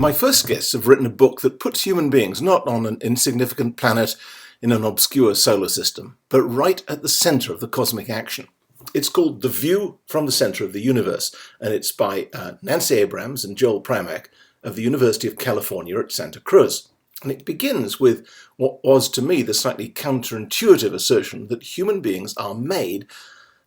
My first guests have written a book that puts human beings not on an insignificant planet in an obscure solar system, but right at the center of the cosmic action. It's called The View from the Center of the Universe, and it's by Nancy Abrams and Joel Primack of the University of California at Santa Cruz. And it begins with what was to me the slightly counterintuitive assertion that human beings are made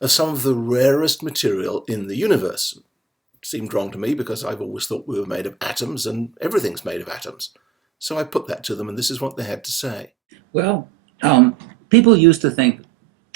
of some of the rarest material in the universe. It seemed wrong to me because I've always thought we were made of atoms and everything's made of atoms. So I put that to them and this is what they had to say. Well, people used to think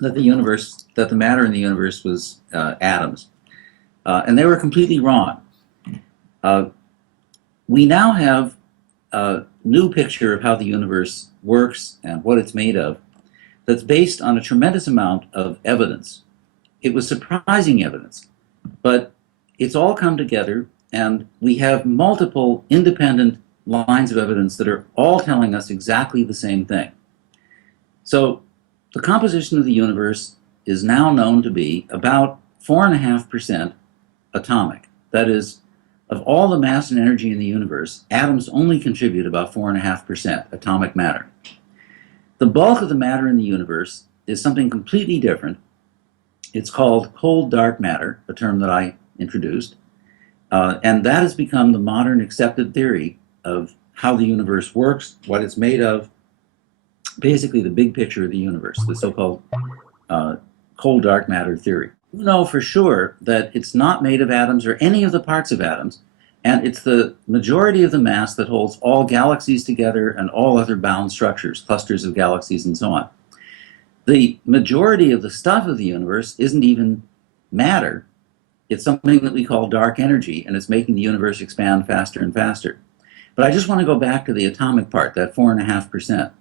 that the matter in the universe was atoms, and they were completely wrong. We now have a new picture of how the universe works and what it's made of that's based on a tremendous amount of evidence. It was surprising evidence, but it's all come together, and we have multiple independent lines of evidence that are all telling us exactly the same thing. So the composition of the universe is now known to be about 4.5% atomic. That is, of all the mass and energy in the universe, atoms only contribute about 4.5% atomic matter. The bulk of the matter in the universe is something completely different. It's called cold dark matter, a term that I introduced, and that has become the modern accepted theory of how the universe works, what it's made of, basically the big picture of the universe, the so-called cold dark matter theory. We know for sure that it's not made of atoms or any of the parts of atoms, and it's the majority of the mass that holds all galaxies together and all other bound structures, clusters of galaxies and so on. The majority of the stuff of the universe isn't even matter. It's something that we call dark energy, and it's making the universe expand faster and faster. But I just want to go back to the atomic part, that 4.5%.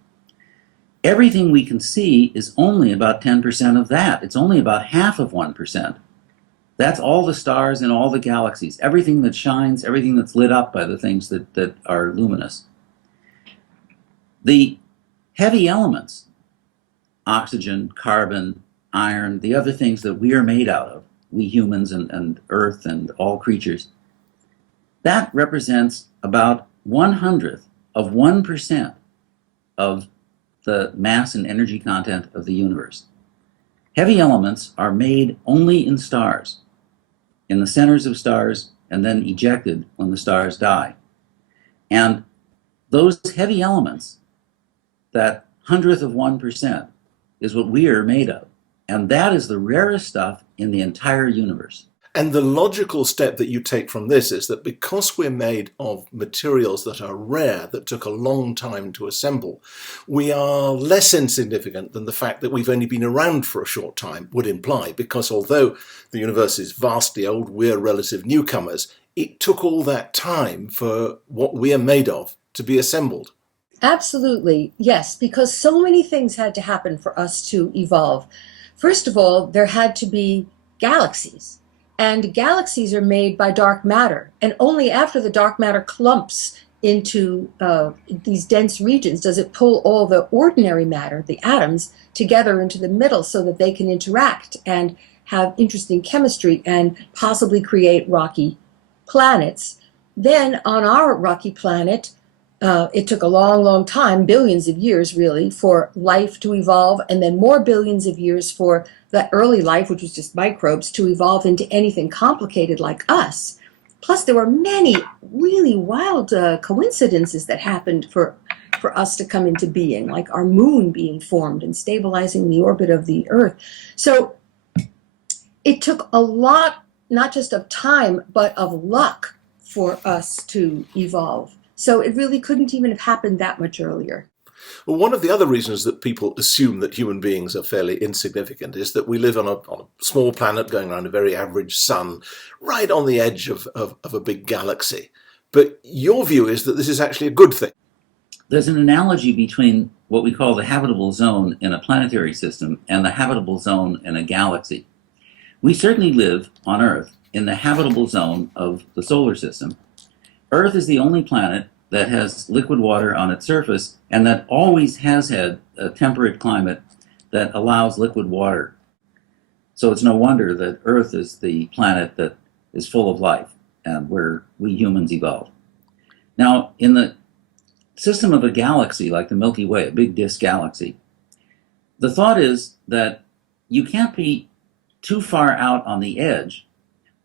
Everything we can see is only about 10% of that. It's only about half of 1%. That's all the stars in all the galaxies, everything that shines, everything that's lit up by the things that are luminous. The heavy elements, oxygen, carbon, iron, the other things that we are made out of, we humans and Earth and all creatures, that represents about 1/100th of 1% of the mass and energy content of the universe. Heavy elements are made only in stars, in the centers of stars, and then ejected when the stars die. And those heavy elements, that 1/100th of 1%, is what we are made of. And that is the rarest stuff in the entire universe. And the logical step that you take from this is that because we're made of materials that are rare, that took a long time to assemble, we are less insignificant than the fact that we've only been around for a short time would imply, because although the universe is vastly old, we're relative newcomers, it took all that time for what we are made of to be assembled. Absolutely, yes, because so many things had to happen for us to evolve. First of all, there had to be galaxies. And galaxies are made by dark matter. And only after the dark matter clumps into these dense regions does it pull all the ordinary matter, the atoms, together into the middle so that they can interact and have interesting chemistry and possibly create rocky planets. Then on our rocky planet, it took a long, long time, billions of years really, for life to evolve, and then more billions of years for that early life, which was just microbes, to evolve into anything complicated like us. Plus, there were many really wild coincidences that happened for us to come into being, like our moon being formed and stabilizing the orbit of the Earth. So it took a lot, not just of time, but of luck for us to evolve. So it really couldn't even have happened that much earlier. Well, one of the other reasons that people assume that human beings are fairly insignificant is that we live on a small planet going around a very average sun, right on the edge of a big galaxy. But your view is that this is actually a good thing. There's an analogy between what we call the habitable zone in a planetary system and the habitable zone in a galaxy. We certainly live on Earth in the habitable zone of the solar system. Earth is the only planet that has liquid water on its surface and that always has had a temperate climate that allows liquid water. So it's no wonder that Earth is the planet that is full of life and where we humans evolved. Now, in the system of a galaxy like the Milky Way, a big disk galaxy, the thought is that you can't be too far out on the edge,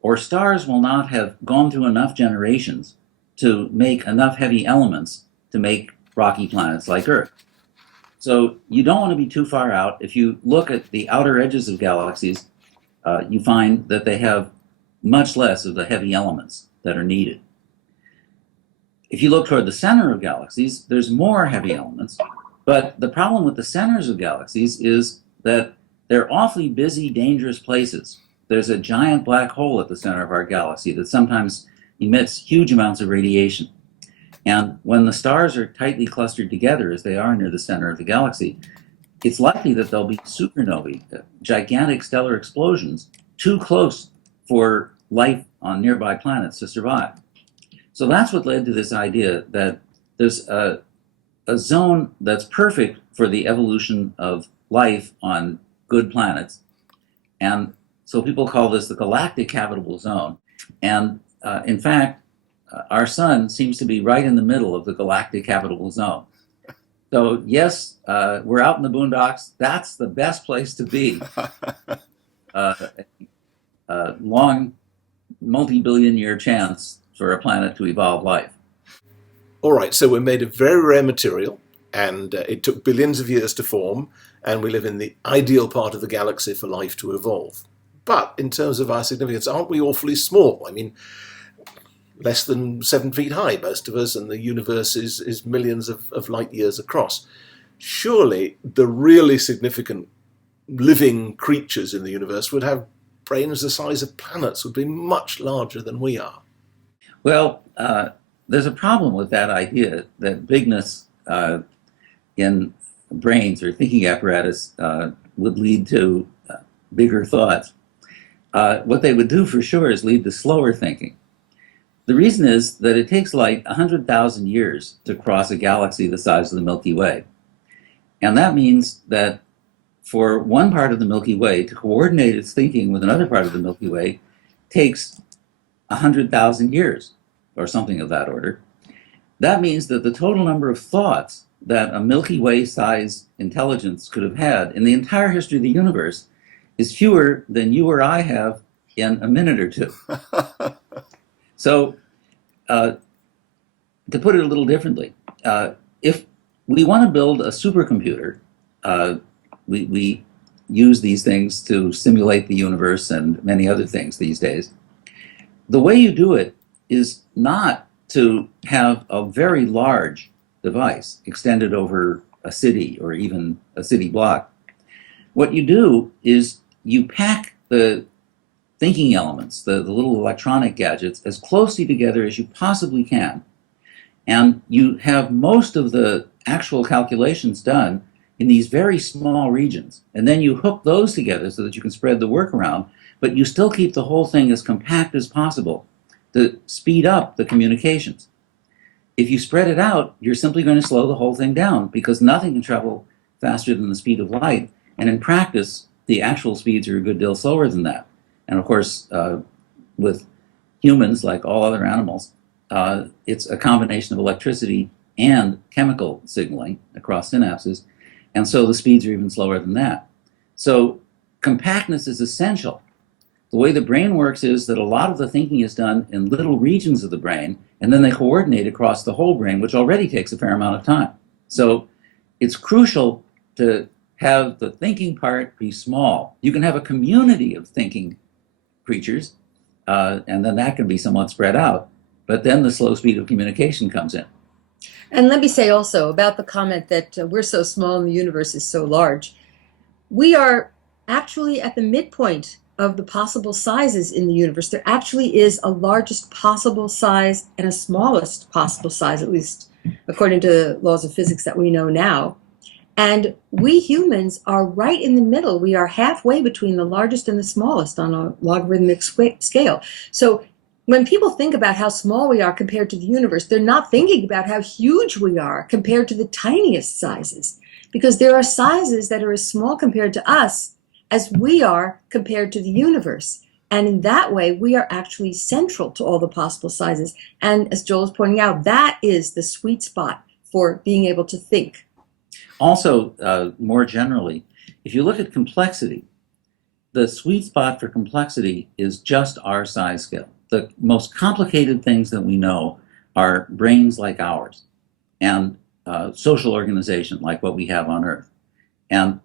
or stars will not have gone through enough generations to make enough heavy elements to make rocky planets like Earth. So you don't want to be too far out. If you look at the outer edges of galaxies, you find that they have much less of the heavy elements that are needed. If you look toward the center of galaxies, there's more heavy elements. But the problem with the centers of galaxies is that they're awfully busy, dangerous places. There's a giant black hole at the center of our galaxy that sometimes emits huge amounts of radiation. And when the stars are tightly clustered together, as they are near the center of the galaxy, it's likely that there'll be supernovae, gigantic stellar explosions, too close for life on nearby planets to survive. So that's what led to this idea that there's a zone that's perfect for the evolution of life on good planets. And so people call this the Galactic Habitable Zone. And in fact, our sun seems to be right in the middle of the Galactic Habitable Zone. So yes, we're out in the boondocks. That's the best place to be. Long, multi-billion year chance for a planet to evolve life. All right, so we're made of very rare material, and it took billions of years to form, and we live in the ideal part of the galaxy for life to evolve. But in terms of our significance, aren't we awfully small? I mean, less than 7 feet high, most of us, and the universe is millions of light years across. Surely the really significant living creatures in the universe would have brains the size of planets, would be much larger than we are. Well, there's a problem with that idea that bigness in brains or thinking apparatus would lead to bigger thoughts. What they would do for sure is lead to slower thinking. The reason is that it takes light 100,000 years to cross a galaxy the size of the Milky Way. And that means that for one part of the Milky Way to coordinate its thinking with another part of the Milky Way takes 100,000 years, or something of that order. That means that the total number of thoughts that a Milky Way-sized intelligence could have had in the entire history of the universe is fewer than you or I have in a minute or two. So, to put it a little differently, if we want to build a supercomputer, we use these things to simulate the universe and many other things these days. The way you do it is not to have a very large device extended over a city or even a city block. What you do is you pack the thinking elements, the little electronic gadgets, as closely together as you possibly can. And you have most of the actual calculations done in these very small regions. And then you hook those together so that you can spread the work around, but you still keep the whole thing as compact as possible to speed up the communications. If you spread it out, you're simply going to slow the whole thing down because nothing can travel faster than the speed of light. And in practice, the actual speeds are a good deal slower than that. And of course, with humans, like all other animals, it's a combination of electricity and chemical signaling across synapses. And so the speeds are even slower than that. So compactness is essential. The way the brain works is that a lot of the thinking is done in little regions of the brain, and then they coordinate across the whole brain, which already takes a fair amount of time. So it's crucial to have the thinking part be small. You can have a community of thinking creatures, and then that can be somewhat spread out. But then the slow speed of communication comes in. And let me say also about the comment that we're so small and the universe is so large. We are actually at the midpoint of the possible sizes in the universe. There actually is a largest possible size and a smallest possible size, at least according to the laws of physics that we know now. And we humans are right in the middle. We are halfway between the largest and the smallest on a logarithmic scale. So when people think about how small we are compared to the universe, they're not thinking about how huge we are compared to the tiniest sizes, because there are sizes that are as small compared to us as we are compared to the universe. And in that way, we are actually central to all the possible sizes. And as Joel is pointing out, that is the sweet spot for being able to think. Also, more generally, if you look at complexity, the sweet spot for complexity is just our size scale. The most complicated things that we know are brains like ours and social organization like what we have on Earth. And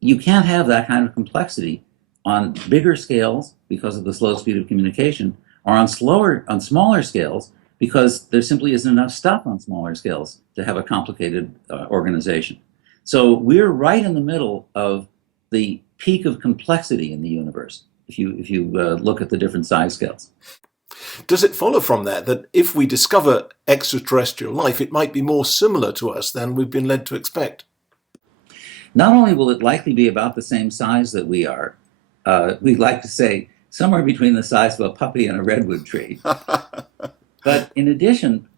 you can't have that kind of complexity on bigger scales because of the slow speed of communication, or on smaller scales because there simply isn't enough stuff on smaller scales to have a complicated organization. So we're right in the middle of the peak of complexity in the universe if you look at the different size scales. Does it follow from that if we discover extraterrestrial life, it might be more similar to us than we've been led to expect? Not only will it likely be about the same size that we are, we'd like to say somewhere between the size of a puppy and a redwood tree. But in addition,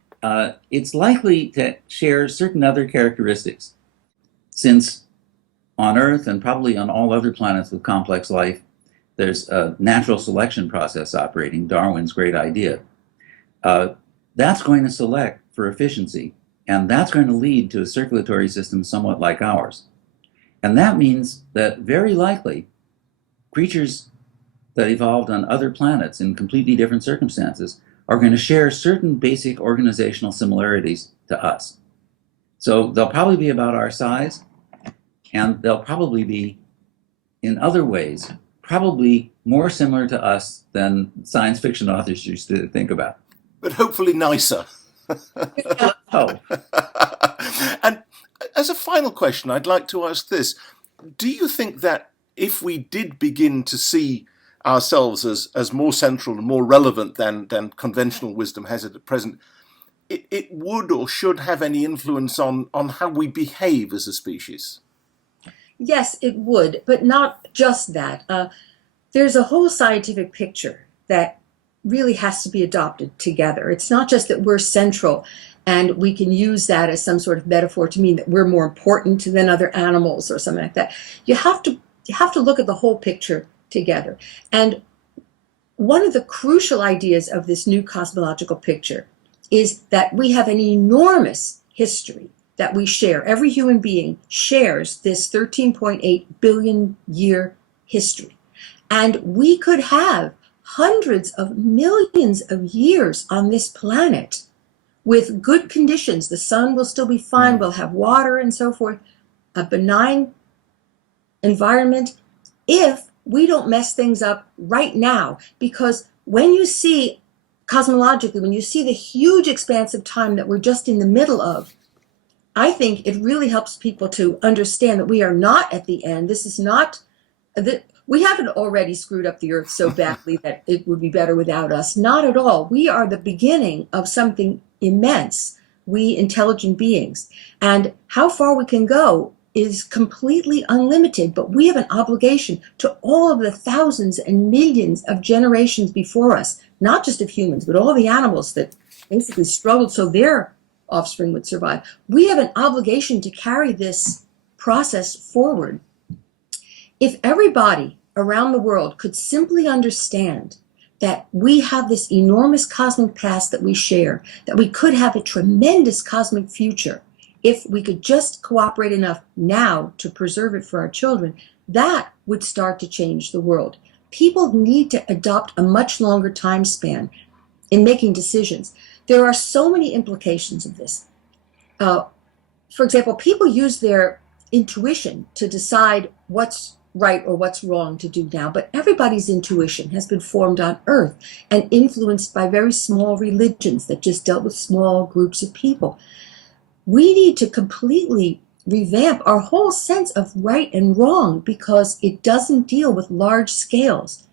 it's likely to share certain other characteristics, since on Earth and probably on all other planets with complex life, there's a natural selection process operating, Darwin's great idea. That's going to select for efficiency, and that's going to lead to a circulatory system somewhat like ours. And that means that very likely creatures that evolved on other planets in completely different circumstances are going to share certain basic organizational similarities to us. So they'll probably be about our size, and they'll probably be, in other ways, probably more similar to us than science fiction authors used to think about. But hopefully nicer. Oh. And as a final question, I'd like to ask this. Do you think that if we did begin to see ourselves as more central and more relevant than conventional wisdom has it at present, it would or should have any influence on how we behave as a species? Yes, it would, but not just that. There's a whole scientific picture that really has to be adopted together. It's not just that we're central and we can use that as some sort of metaphor to mean that we're more important than other animals or something like that. You have to look at the whole picture together. And one of the crucial ideas of this new cosmological picture is that we have an enormous history that we share. Every human being shares this 13.8 billion year history. And we could have hundreds of millions of years on this planet with good conditions. The sun will still be fine, we'll have water and so forth, a benign environment, if we don't mess things up right now. Because when you see, cosmologically, when you see the huge expanse of time that we're just in the middle of, I think it really helps people to understand that we are not at the end. This is not, we haven't already screwed up the Earth so badly that it would be better without us. Not at all. We are the beginning of something immense, we intelligent beings. And how far we can go is completely unlimited, but we have an obligation to all of the thousands and millions of generations before us, not just of humans, but all the animals that basically struggled so their offspring would survive. We have an obligation to carry this process forward. If everybody around the world could simply understand that we have this enormous cosmic past that we share, that we could have a tremendous cosmic future, if we could just cooperate enough now to preserve it for our children, that would start to change the world. People need to adopt a much longer time span in making decisions. There are so many implications of this. For example, people use their intuition to decide what's right or what's wrong to do now, but everybody's intuition has been formed on Earth and influenced by very small religions that just dealt with small groups of people. We need to completely revamp our whole sense of right and wrong because it doesn't deal with large scales.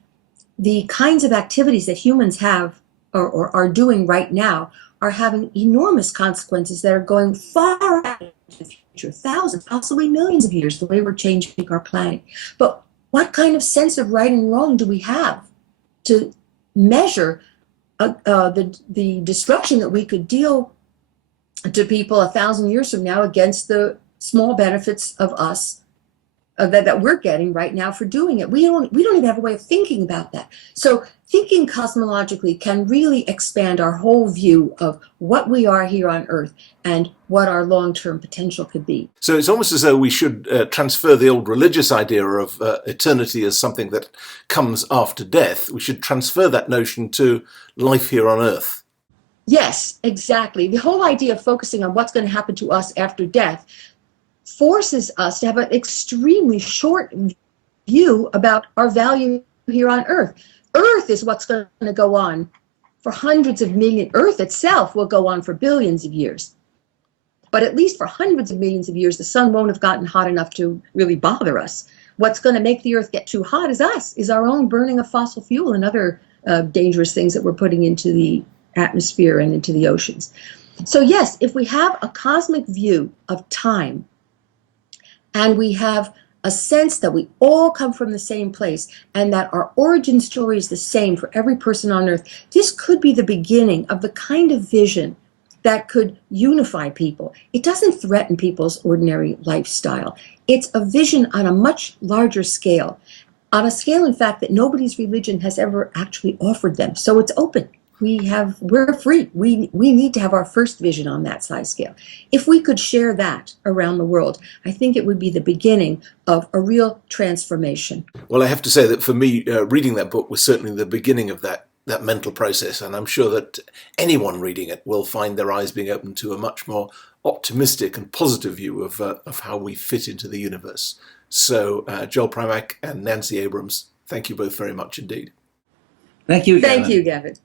The kinds of activities that humans have or are doing right now are having enormous consequences that are going far out into the future, thousands, possibly millions of years, the way we're changing our planet. But what kind of sense of right and wrong do we have to measure the destruction that we could deal to people 1,000 years from now against the small benefits of us that we're getting right now for doing it. We don't even have a way of thinking about that. So thinking cosmologically can really expand our whole view of what we are here on Earth and what our long-term potential could be. So it's almost as though we should transfer the old religious idea of eternity as something that comes after death. We should transfer that notion to life here on Earth. Yes, exactly. The whole idea of focusing on what's going to happen to us after death forces us to have an extremely short view about our value here on Earth. Earth is what's going to go on for hundreds of millions. Earth itself will go on for billions of years. But at least for hundreds of millions of years, the sun won't have gotten hot enough to really bother us. What's going to make the Earth get too hot is us, is our own burning of fossil fuel and other dangerous things that we're putting into the atmosphere and into the oceans. So yes, if we have a cosmic view of time, and we have a sense that we all come from the same place and that our origin story is the same for every person on Earth, this could be the beginning of the kind of vision that could unify people. It doesn't threaten people's ordinary lifestyle. It's a vision on a much larger scale, on a scale, in fact, that nobody's religion has ever actually offered them. So it's open. We're free. We need to have our first vision on that size scale. If we could share that around the world, I think it would be the beginning of a real transformation. Well, I have to say that for me, reading that book was certainly the beginning of that mental process, and I'm sure that anyone reading it will find their eyes being opened to a much more optimistic and positive view of how we fit into the universe. So, Joel Primack and Nancy Abrams, thank you both very much indeed. Thank you, Gavin. Thank you, Gavin.